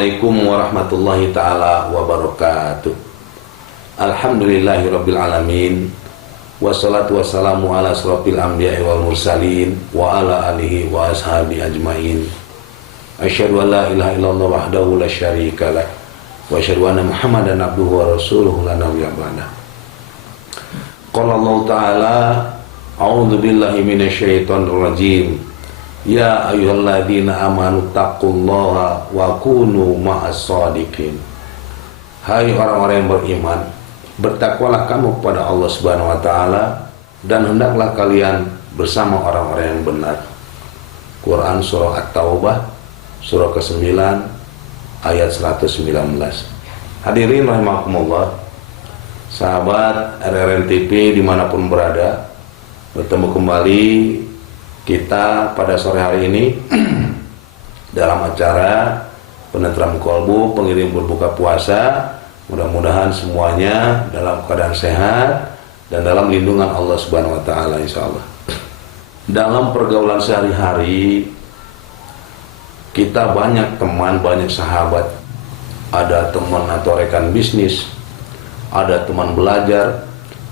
Assalamualaikum warahmatullahi ta'ala wabarakatuh. Alhamdulillahirabbil alamin. Wassalatu wassalamu ala asrofil anbiya'i wal mursalin wa ala alihi wa ashabi ajmain. Asyhadu an la ilaha illallah wahdahu la syarika lah wa asyhadu anna Muhammadan abduhu wa rasuluhu la nabiyya ba'dah. Qala Allah ta'ala, a'udzu billahi minasyaitonir rajim. Ya ayyuhalladzina amanu taqullaha wa kunu ma'as shadiqin. Hai orang-orang yang beriman, bertakwalah kamu kepada Allah Subhanahu wa taala dan hendaklah kalian bersama orang-orang yang benar. Quran surah At-Taubah surah ke-9 ayat 119. Hadirin rahimakumullah, sahabat RRN TV dimanapun berada, bertemu kembali kita pada sore hari ini dalam acara Penentram Kolbu, pengiring berbuka puasa. Mudah-mudahan semuanya dalam keadaan sehat dan dalam lindungan Allah Subhanahu wa taala insyaallah. Dalam pergaulan sehari-hari kita banyak teman, banyak sahabat. Ada teman atau rekan bisnis, ada teman belajar,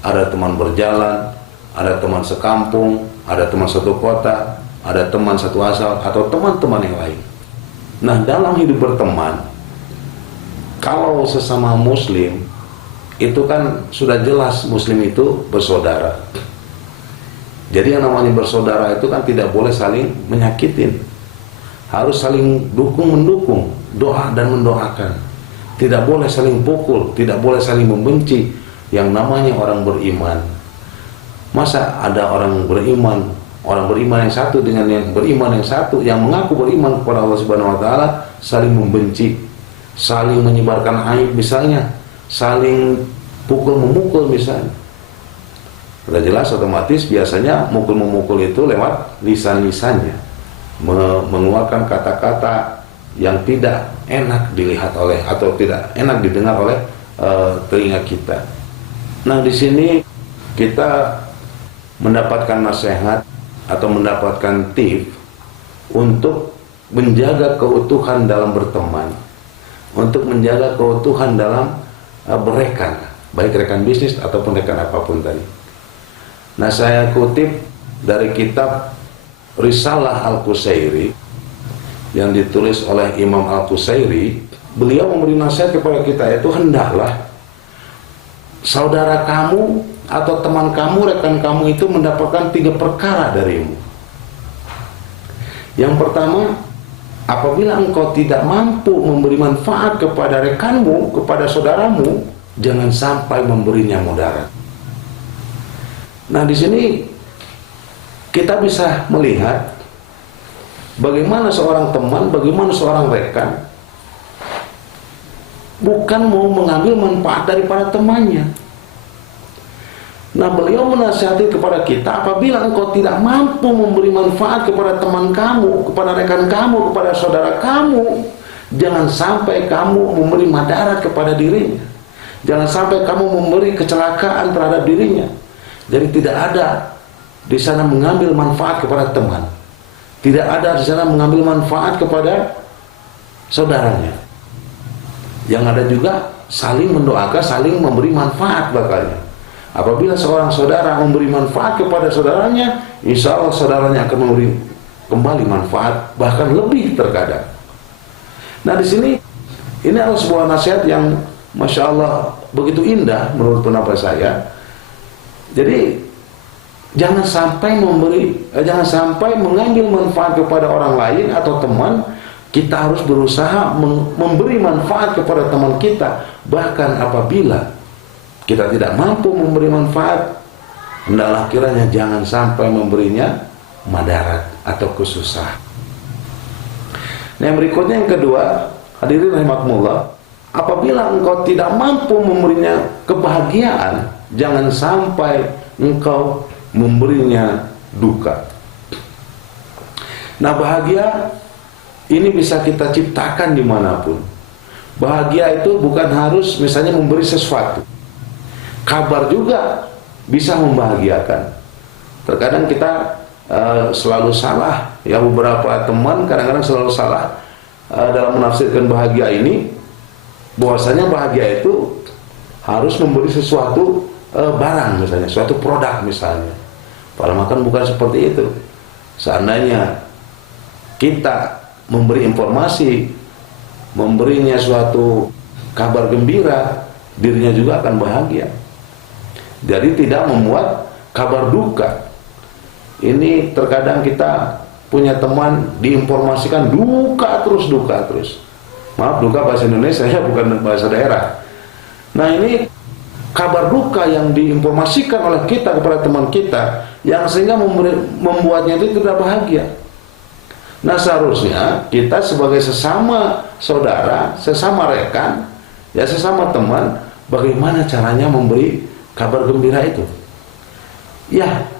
ada teman berjalan, ada teman sekampung, ada teman satu kota, ada teman satu asal, atau teman-teman yang lain. Nah, dalam hidup berteman, kalau sesama muslim, itu kan sudah jelas muslim itu bersaudara. Jadi yang namanya bersaudara itu kan tidak boleh saling menyakitin. Harus saling dukung-mendukung, doa dan mendoakan. Tidak boleh saling pukul, tidak boleh saling membenci. Yang namanya orang beriman. Masa ada orang beriman yang satu dengan yang beriman yang satu, yang mengaku beriman kepada Allah Subhanahu wa taala, saling membenci, saling menyebarkan aib misalnya, saling pukul-memukul misalnya. Sudah jelas otomatis biasanya mukul-memukul itu lewat lisan-lisannya, mengeluarkan kata-kata yang tidak enak dilihat oleh atau tidak enak didengar oleh telinga kita. Nah, di sini kita mendapatkan nasihat atau mendapatkan tips untuk menjaga keutuhan dalam berteman, untuk menjaga keutuhan dalam berekan, baik rekan bisnis ataupun rekan apapun tadi. Nah, saya kutip dari kitab Risalah Al-Qusairi yang ditulis oleh Imam Al-Qusairi. Beliau memberi nasihat kepada kita, yaitu hendaklah saudara kamu atau teman kamu, rekan kamu itu mendapatkan 3 perkara darimu. Yang pertama, apabila engkau tidak mampu memberi manfaat kepada rekanmu, kepada saudaramu, jangan sampai memberinya mudarat. Nah, di sini kita bisa melihat bagaimana seorang teman, bagaimana seorang rekan bukan mau mengambil manfaat daripada temannya. Nah, beliau menasihati kepada kita, apabila engkau tidak mampu memberi manfaat kepada teman kamu, kepada rekan kamu, kepada saudara kamu, jangan sampai kamu memberi madarat kepada dirinya. Jangan sampai kamu memberi kecelakaan terhadap dirinya. Jadi tidak ada di sana mengambil manfaat kepada teman, tidak ada di sana mengambil manfaat kepada saudaranya. Yang ada juga saling mendoakan, saling memberi manfaat bakalnya. Apabila seorang saudara memberi manfaat kepada saudaranya, insya Allah saudaranya akan memberi kembali manfaat, bahkan lebih terkadang. Nah, di sini ini adalah sebuah nasihat yang masya Allah begitu indah menurut pendapat saya. Jadi jangan sampai mengambil manfaat kepada orang lain atau teman. Kita harus berusaha memberi manfaat kepada teman kita. Bahkan apabila kita tidak mampu memberi manfaat, hendaklah kiranya jangan sampai memberinya madarat atau kesusahan. Nah, yang berikutnya yang kedua, hadirin rahimakumullah, apabila engkau tidak mampu memberinya kebahagiaan, jangan sampai engkau memberinya duka. Nah, bahagia ini bisa kita ciptakan dimanapun. Bahagia itu bukan harus misalnya memberi sesuatu. Kabar juga bisa membahagiakan. Terkadang kita selalu salah, ya beberapa teman kadang-kadang selalu salah dalam menafsirkan bahagia ini, bahwasanya bahagia itu harus memberi sesuatu barang misalnya, suatu produk misalnya. Padahal kan bukan seperti itu. Seandainya kita memberi informasi, memberinya suatu kabar gembira, dirinya juga akan bahagia. Jadi tidak membuat kabar duka. Ini terkadang kita punya teman diinformasikan duka terus. Maaf, duka bahasa Indonesia ya, bukan bahasa daerah. Nah, ini kabar duka yang diinformasikan oleh kita kepada teman kita, yang sehingga membuatnya itu tidak bahagia. Nah, seharusnya kita sebagai sesama saudara, sesama rekan, ya sesama teman, bagaimana caranya memberi kabar gembira itu? Ya,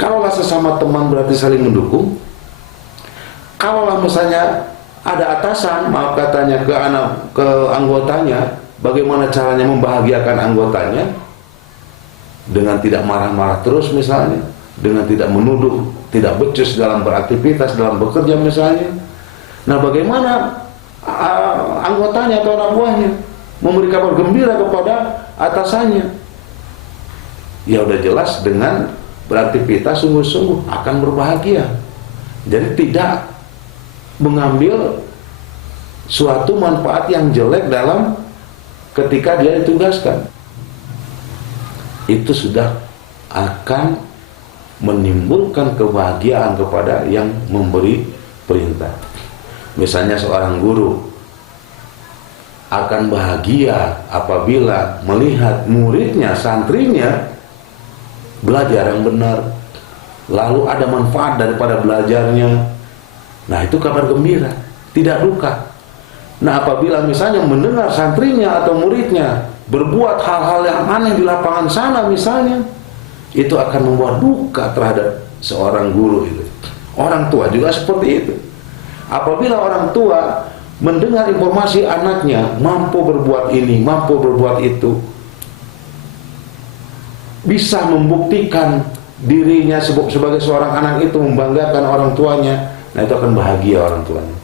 kalaulah sesama teman berarti saling mendukung. Kalaulah misalnya ada atasan, maaf katanya, ke anggotanya, bagaimana caranya membahagiakan anggotanya? Dengan tidak marah-marah terus misalnya, dengan tidak menuduh, tidak becus dalam beraktivitas, dalam bekerja misalnya. Nah, bagaimana anggotanya atau anak buahnya memberi kabar gembira kepada atasannya? Ya udah jelas dengan beraktivitas sungguh-sungguh akan berbahagia. Jadi tidak mengambil suatu manfaat yang jelek dalam ketika dia ditugaskan. Itu sudah akan menimbulkan kebahagiaan kepada yang memberi perintah. Misalnya seorang guru akan bahagia apabila melihat muridnya, santrinya belajar yang benar, lalu ada manfaat daripada belajarnya. Nah, itu kabar gembira, tidak duka. Nah, apabila misalnya mendengar santrinya atau muridnya berbuat hal-hal yang aneh di lapangan sana misalnya, itu akan membuat duka terhadap seorang guru itu. Orang tua juga seperti itu. Apabila orang tua mendengar informasi anaknya mampu berbuat ini, mampu berbuat itu, bisa membuktikan dirinya sebagai seorang anak itu, membanggakan orang tuanya, nah itu akan bahagia orang tuanya.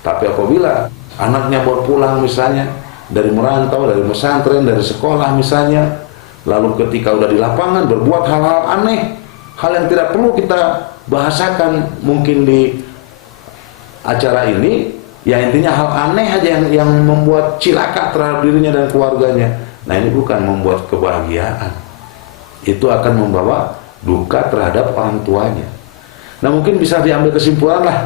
Tapi apabila anaknya baru pulang misalnya dari merantau, dari pesantren, dari sekolah misalnya, lalu ketika udah di lapangan berbuat hal-hal aneh, hal yang tidak perlu kita bahasakan mungkin di acara ini, ya intinya hal aneh aja yang membuat cilaka terhadap dirinya dan keluarganya. Nah, ini bukan membuat kebahagiaan, itu akan membawa duka terhadap orang tuanya. Nah, mungkin bisa diambil kesimpulan lah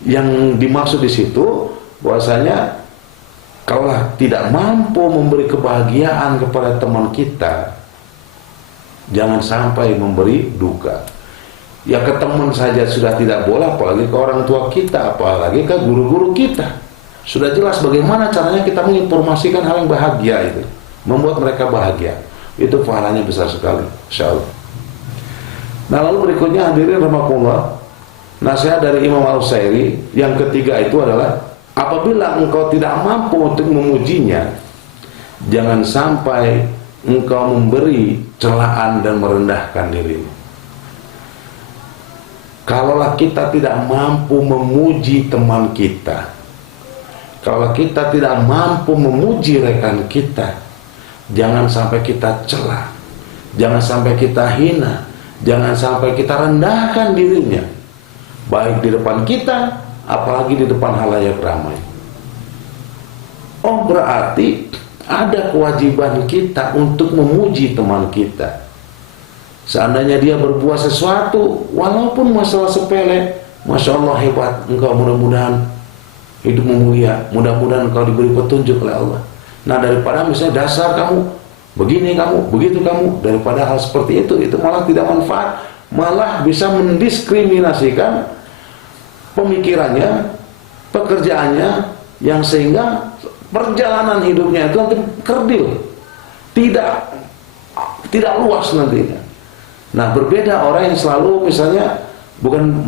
yang dimaksud di situ, bahwasanya kalau tidak mampu memberi kebahagiaan kepada teman kita, jangan sampai memberi duka. Ya, ke teman saja sudah tidak boleh, apalagi ke orang tua kita, apalagi ke guru-guru kita. Sudah jelas bagaimana caranya kita menginformasikan hal yang bahagia itu, membuat mereka bahagia. Itu pahalanya besar sekali, insyaallah. Nah, lalu berikutnya hadirin rahimakumullah, nasihat dari Imam Al-Utsairi yang ketiga itu adalah, apabila engkau tidak mampu untuk memujinya, jangan sampai engkau memberi celaan dan merendahkan dirimu. Kalaulah kita tidak mampu memuji teman kita, kalau kita tidak mampu memuji rekan kita, jangan sampai kita cela, jangan sampai kita hina, jangan sampai kita rendahkan dirinya, baik di depan kita, apalagi di depan halayak ramai. Oh, berarti ada kewajiban kita untuk memuji teman kita. Seandainya dia berbuat sesuatu, walaupun masalah sepele, Masya Allah hebat, engkau mudah-mudahan hidupmu mulia, mudah-mudahan engkau diberi petunjuk oleh Allah. Nah, daripada misalnya dasar kamu, begini kamu, begitu kamu, daripada hal seperti itu malah tidak manfaat, malah bisa mendiskriminasikan pemikirannya, pekerjaannya, yang sehingga perjalanan hidupnya itu nanti kerdil, tidak luas nantinya. Nah, berbeda orang yang selalu misalnya bukan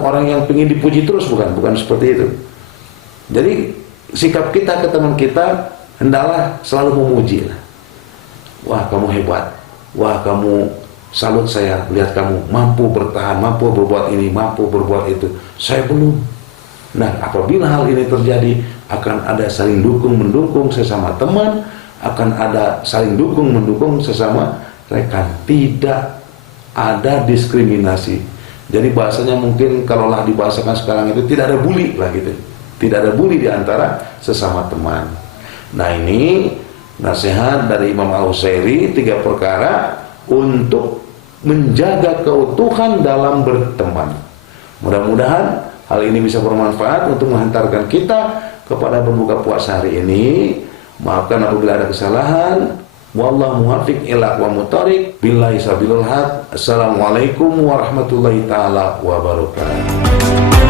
orang yang ingin dipuji terus, bukan seperti itu. Jadi sikap kita ke teman kita hendaklah selalu memuji. Wah, kamu hebat, wah kamu salut, saya lihat kamu mampu bertahan, mampu berbuat ini, mampu berbuat itu. Saya belum. Nah, apabila hal ini terjadi, akan ada saling dukung-mendukung sesama teman, akan ada saling dukung-mendukung sesama rekan. Tidak ada diskriminasi. Jadi bahasanya mungkin kalaulah dibahasakan sekarang itu tidak ada bully lah gitu. Tidak ada bully di antara sesama teman. Nah, ini nasihat dari Imam Al-Husairi, 3 perkara untuk menjaga keutuhan dalam berteman. Mudah-mudahan hal ini bisa bermanfaat untuk menghantarkan kita kepada berbuka puasa hari ini. Maafkan apabila ada kesalahan. Wallahu muwaffiq ila aqwamit thoriq. Billahi sabilul haq. Assalamualaikum warahmatullahi taala wabarakatuh.